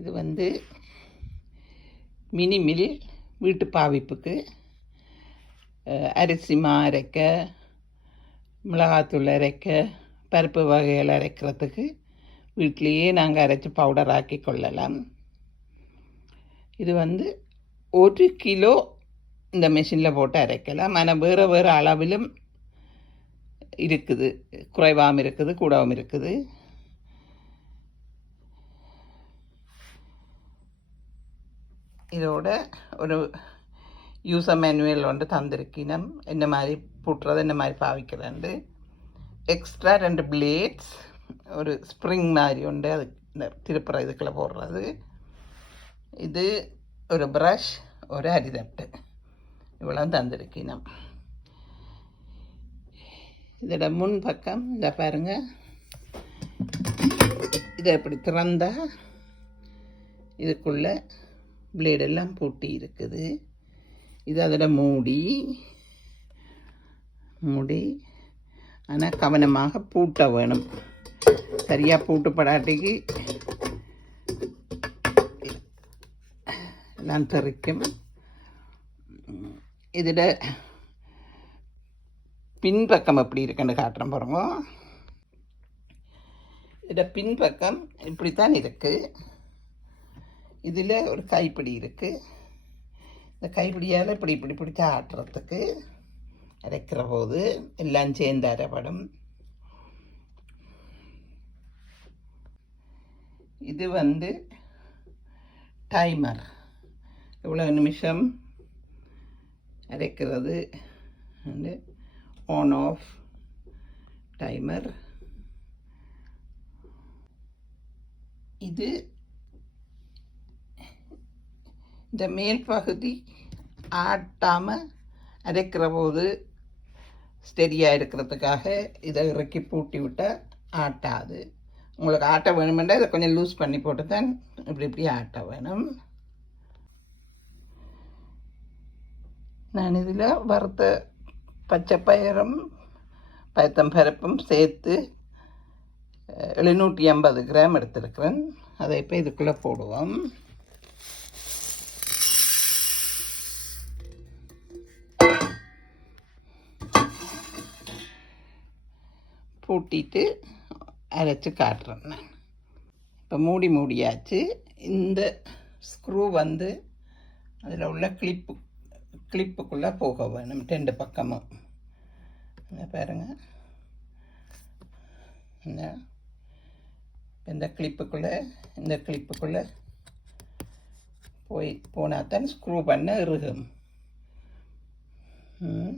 இது வந்து mini mill வீட்டு பாவிப்புக்கு அரிசி மா அரைக்க மிளகாத்தூள் அரைக்க பருப்பு வகைகள் அரைக்கிறதுக்கு வீட்டிலையே நாங்கள் அரைச்சி பவுடர் ஆக்கி கொள்ளலாம். இது வந்து ஒரு கிலோ இந்த மிஷினில் போட்டு அரைக்கலாம். ஆனால் வேறு வேறு அளவிலும் இருக்குது. குறைவாகவும் இருக்குது கூடவும் இருக்குது. இதோட ஒரு யூசர் மேனுவல் ஒன்று தந்திருக்கணும். என்ன மாதிரி புட்டுறது என்ன மாதிரி பாவிக்கிறது. எக்ஸ்ட்ரா ரெண்டு பிளேட்ஸ் ஒரு ஸ்ப்ரிங் மாதிரி உண்டு அது இந்த திருப்புற இதுக்குள்ளே போடுறது. இது ஒரு ப்ரஷ் ஒரு அரிதட்டு இவ்வளோ தந்திருக்கணும். இதோட முன் பக்கம் இதை பாருங்க. இதை இப்படி திறந்தால் இதுக்குள்ளே பிளேடெல்லாம் பூட்டி இருக்குது. இது அதோட மூடி மூடி. ஆனால் கவனமாக பூட்ட வேணும். சரியாக பூட்டுப்படாட்டிக்கு நான் தெரிக்கும் இதில் பின்பக்கம் எப்படி இருக்குன்னு காட்டுறேன் பாருங்க. இதோட பின்பக்கம் இப்படித்தான் இருக்குது இதில் ஒரு கைப்பிடி இருக்குது இந்த கைப்பிடியால் இப்படி இப்படி பிடிச்சி ஆட்டுறதுக்கு அரைக்கிற போது எல்லாம் சேர்ந்து அரைப்படும். இது வந்து டைமர். இவ்வளோ நிமிஷம் அரைக்கிறது. வந்து ஆன் ஆஃப் டைமர் இது இந்த மேல் பகுதி ஆட்டாமல் அரைக்கிற போது ஸ்டெடியாக இருக்கிறதுக்காக இதை இறக்கி பூட்டி விட்டால் ஆட்டாது. உங்களுக்கு ஆட்ட வேணுமெண்டா இதை கொஞ்சம் லூஸ் பண்ணி போட்டு தான் இப்படி இப்படி ஆட்ட வேணும். நான் இதில் வறுத்த பச்சை பயிரும் பயத்தம் பருப்பும் சேர்த்து எழுநூற்றி ஐம்பது கிராம் எடுத்திருக்கிறேன். அதை இப்போ இதுக்குள்ளே போடுவோம். கூட்டிட்டு அரைச்சி காட்டுறேன் நான். இப்போ மூடி மூடியாச்சு. இந்த ஸ்க்ரூ வந்து அதில் உள்ள கிளிப்பு கிளிப்புக்குள்ளே போக வேணும் ரெண்டு பக்கமும். பாருங்கள் பாருங்க. இந்த இந்த கிளிப்புக்குள்ளே இந்த கிளிப்புக்குள்ளே போய் போனால் தான் ஸ்க்ரூ பண்ண இறுகும் ம்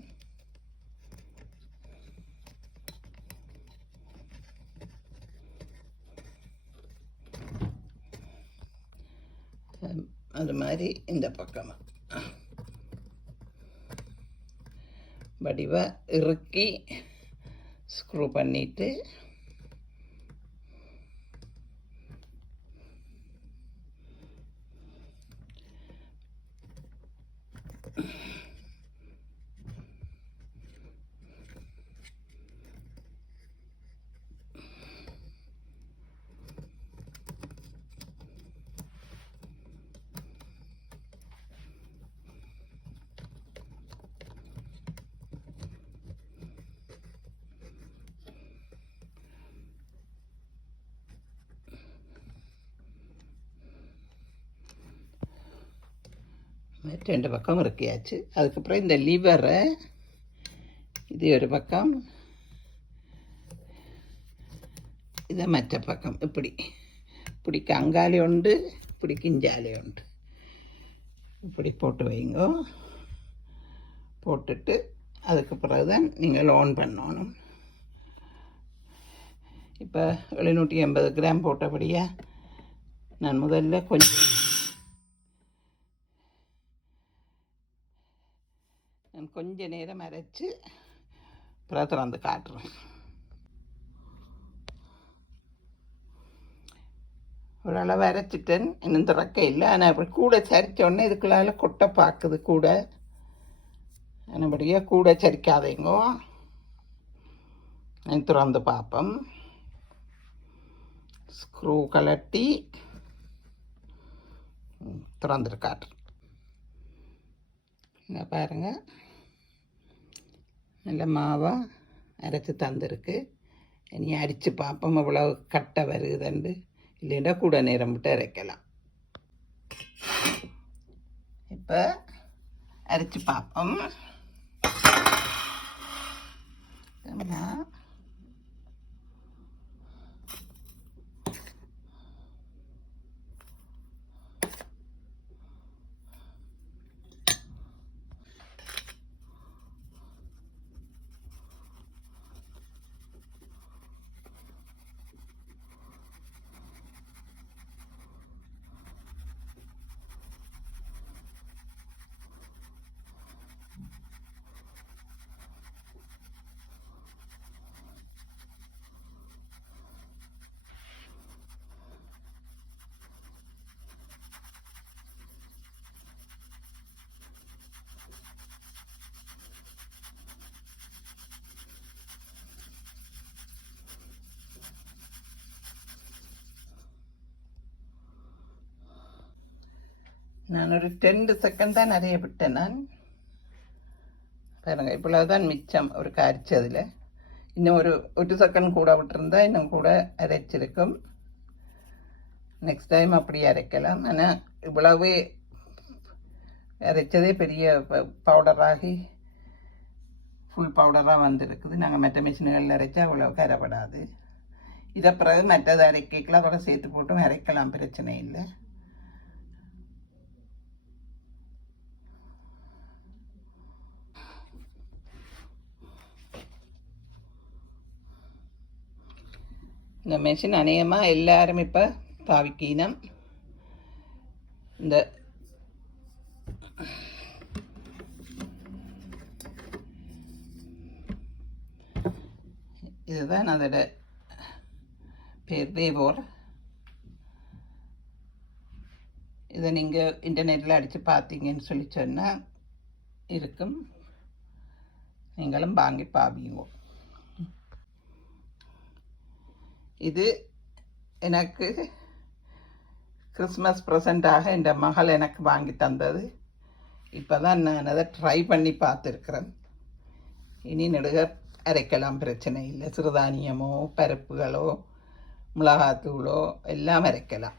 அம், அது மாதிரி இந்த பக்கம். வடிவாக இறுக்கி ஸ்க்ரூ எடுத்து ரெண்டு பக்கம் இருக்கியாச்சு அதுக்கப்புறம் இந்த லிவரை இது ஒரு பக்கம் இதை மற்ற பக்கம். இப்படி. இப்படி கங்காலி உண்டு இப்படி கிஞ்சாலி உண்டு. இப்படி போட்டு வைங்க. போட்டுட்டு அதுக்கு பிறகு தான் நீங்கள் ஆன் பண்ணணும். இப்போ எழுநூற்றி எண்பது கிராம் போட்டபடியாக நான் முதல்ல கொஞ்சம் நான் கொஞ்ச நேரம் அரைச்சி அப்புறம் திறந்து காட்டுறேன். ஓரளவு அரைச்சிட்டேன். இன்னும் திறக்க இல்லை. ஆனால் அப்படி கூட சரிச்ச உடனே இதுக்குள்ளால கொட்டை பார்க்குது கூட. என்னபடியாக கூட சரிக்காதீங்கோ. திறந்து பார்ப்போம். ஸ்க்ரூ கலட்டி திறந்துட்டு காட்டுறேன். பாருங்கள் நல்ல மாவாக அரைச்சி தந்திருக்கு. இனி அரித்து பார்ப்போம் இவ்வளோ கட்டை வருதுண்டு. இல்லைன்னா கூட நேரம் விட்டு அரைக்கலாம். இப்போ அரைச்சி பார்ப்போம் நான் ஒரு ரெண்டு செகண்ட் தான் நிறைய விட்டேன் நான். பாருங்க இவ்வளவுதான் மிச்சம் ஒரு அரிச்சதில் இன்னும் ஒரு ஒரு செகண்ட் கூட விட்டுருந்தா இன்னும் கூட அரைச்சிருக்கும். நெக்ஸ்ட் டைம் அப்படி அரைக்கலாம். ஆனால் இவ்வளவே அரைச்சதே பெரிய பவுடராகி ஃபுல் பவுடராக வந்திருக்குது. நாங்கள் மற்ற மிஷின்களில் அரைச்சா அவ்வளோ கரைப்படாது இதை பிறகு மற்றது அரைக்கலாம் கூட சேர்த்து போட்டும். அரைக்கலாம் பிரச்சனை இல்லை. இந்த மெஷின் அநேகமாக எல்லாரும் இப்போ பாவிக்கினம் இந்த இதுதான் அதோட பேர் வேவோர் இதை நீங்கள் இன்டர்நெட்டில் அடித்து பார்த்தீங்கன்னு சொல்லி சொன்னால் இருக்கும். நீங்களும் வாங்கி பாவிங்க. இது எனக்கு கிறிஸ்மஸ் ப்ரெசண்ட்டாக இந்த மகள் எனக்கு வாங்கி தந்தது. இப்போ தான் நான் அதை ட்ரை பண்ணி பார்த்துருக்குறேன். இனி நெடுக அரைக்கலாம் பிரச்சனை இல்லை. சிறுதானியமோ பருப்புகளோ மிளகாத்தூளோ எல்லாம் அரைக்கலாம்.